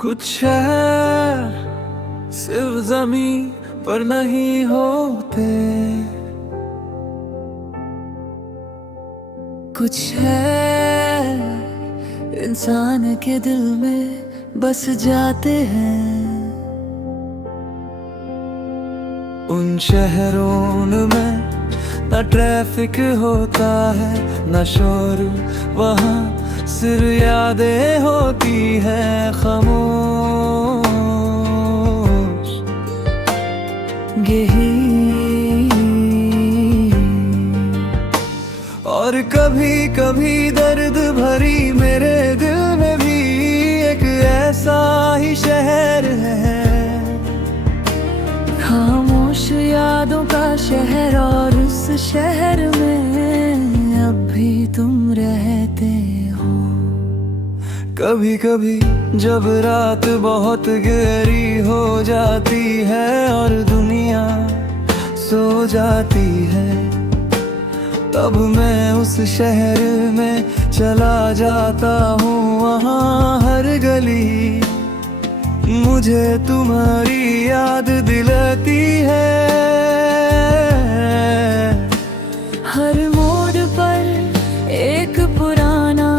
कुछ शहर सिर्फ जमीन पर नहीं होते, कुछ है इंसान के दिल में बस जाते हैं। उन शहरों में न ट्रैफिक होता है न शोर, वहाँ सिर्फ यादें होती है खामोश। यही और कभी कभी दर्द भरी मेरे दिल में भी एक ऐसा ही शहर है, खामोश यादों का शहर। और उस शहर में अब भी तुम रहते हो। कभी कभी जब रात बहुत गहरी हो जाती है और दुनिया सो जाती है, तब मैं उस शहर में चला जाता हूँ। वहाँ हर गली मुझे तुम्हारी याद दिलाती है। हर मोड़ पर एक पुराना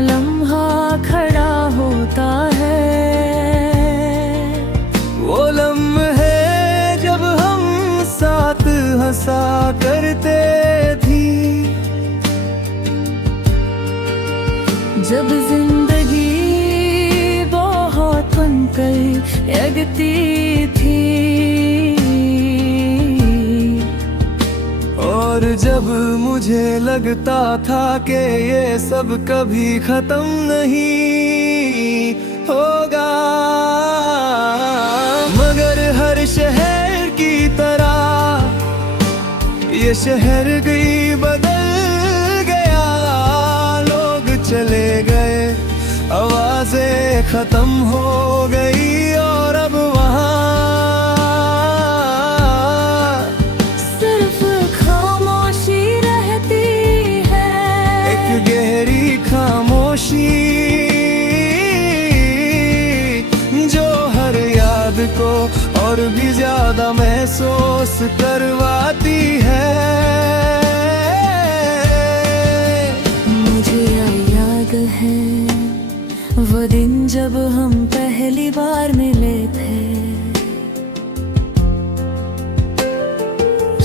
लम्हा खड़ा होता है। वो लम्हे जब हम साथ हंसा करते थी, जब जिंदगी बहुत बनकर लगती थी। और जब मुझे लगता था कि ये सब कभी खत्म नहीं होगा, मगर हर शहर की तरह ये शहर भी बदल गया। लोग चले गए, आवाजें खत्म हो गई और अब वहाँ सिर्फ खामोशी रहती है। एक गहरी खामोशी जो हर याद को और भी ज्यादा महसूस करवाती है। मुझे याद है वो दिन जब हम पहली बार मिले थे।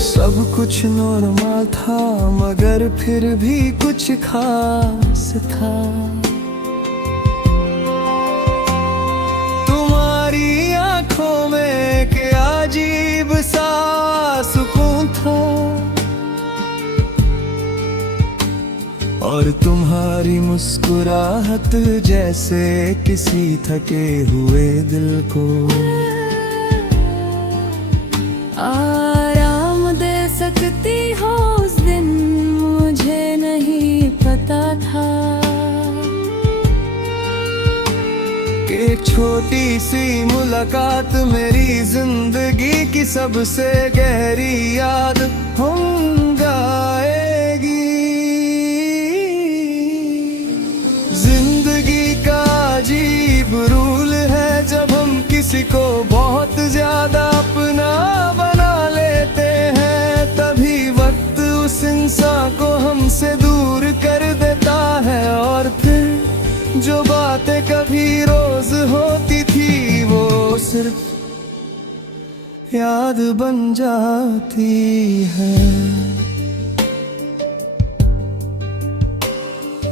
सब कुछ नॉर्मल था मगर फिर भी कुछ खास था। तुम्हारी आंखों में क्या अजीब सा सुकून था, और तुम्हारी मुस्कुराहट जैसे किसी थके हुए दिल को आराम दे सकती हो। उस दिन मुझे नहीं पता था कि एक छोटी सी मुलाकात मेरी जिंदगी की सबसे गहरी याद हम गाएगी। जिंदगी का अजीब रूल है, जब हम किसी को बहुत ज्यादा अपना बना लेते हैं, तभी वक्त उस इंसान को हमसे दूर कर देता है। और फिर जो बातें कभी रोज होती थी वो सिर्फ याद बन जाती है।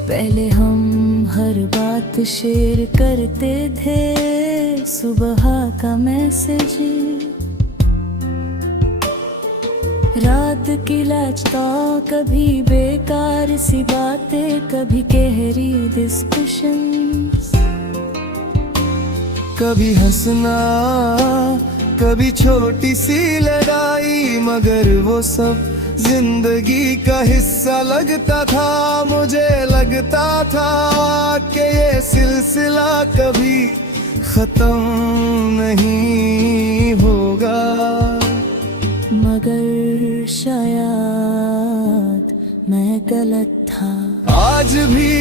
पहले हम हर बात शेयर करते थे, सुबह का मैसेज, रात की लाजता, कभी बेकार सी बातें, कभी गहरी डिस्कशंस, कभी हंसना, कभी छोटी सी लड़ाई, मगर वो सब जिंदगी का हिस्सा लगता था। मुझे लगता था कि ये सिलसिला कभी खत्म नहीं होगा, मगर शायद मैं गलत था। आज भी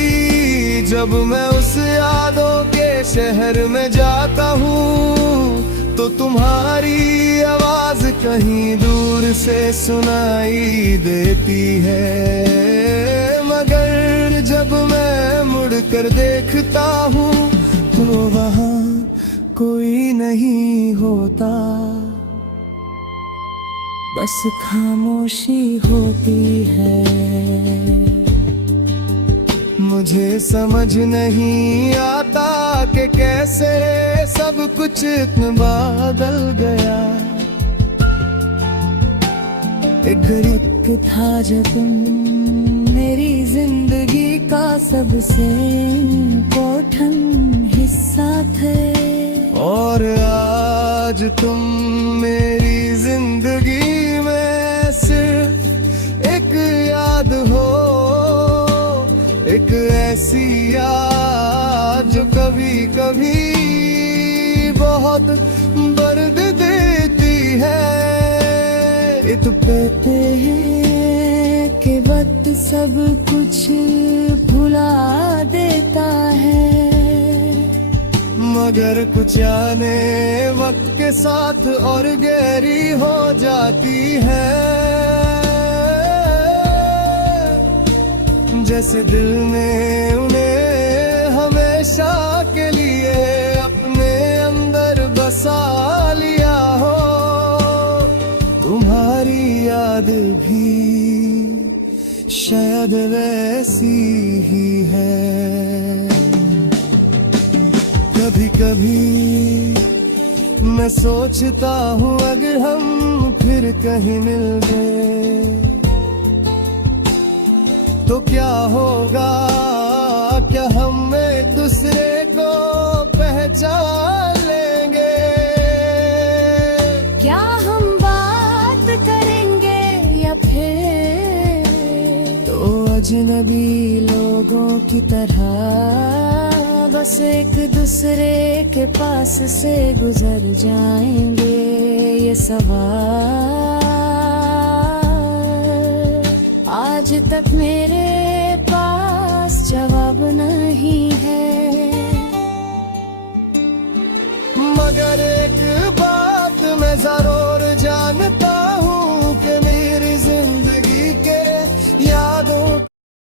जब मैं उस यादों के शहर में जाता हूँ तो तुम्हारी आवाज कहीं दूर से सुनाई देती है, मगर जब मैं मुड़कर देखता हूँ तो वहाँ कोई नहीं होता, बस खामोशी होती है। मुझे समझ नहीं आता कि कैसे सब कुछ इतना बदल गया। एक वक्त था जब तुम मेरी जिंदगी का सबसे इम्पोर्टेंट हिस्सा थे, और आज तुम मेरी जिंदगी में सिर्फ एक याद हो, एक ऐसी याद जो कभी कभी बहुत दर्द देती है। इत कहते हैं कि वक्त सब कुछ भुला देता है, मगर कुछ आने वक्त के साथ और गहरी हो जाती है, जैसे दिल ने उन्हें हमेशा के लिए अपने अंदर बसा लिया हो। तुम्हारी याद भी शायद वैसी ही है। कभी कभी मैं सोचता हूँ अगर हम फिर कहीं मिल गए तो क्या होगा, क्या हम एक दूसरे को पहचान लेंगे, क्या हम बात करेंगे या फिर तो अजनबी लोगों की तरह बस एक दूसरे के पास से गुजर जाएंगे। ये सवाल आज तक मेरे पास जवाब नहीं है, मगर एक बात मैं जरूर जानता हूँ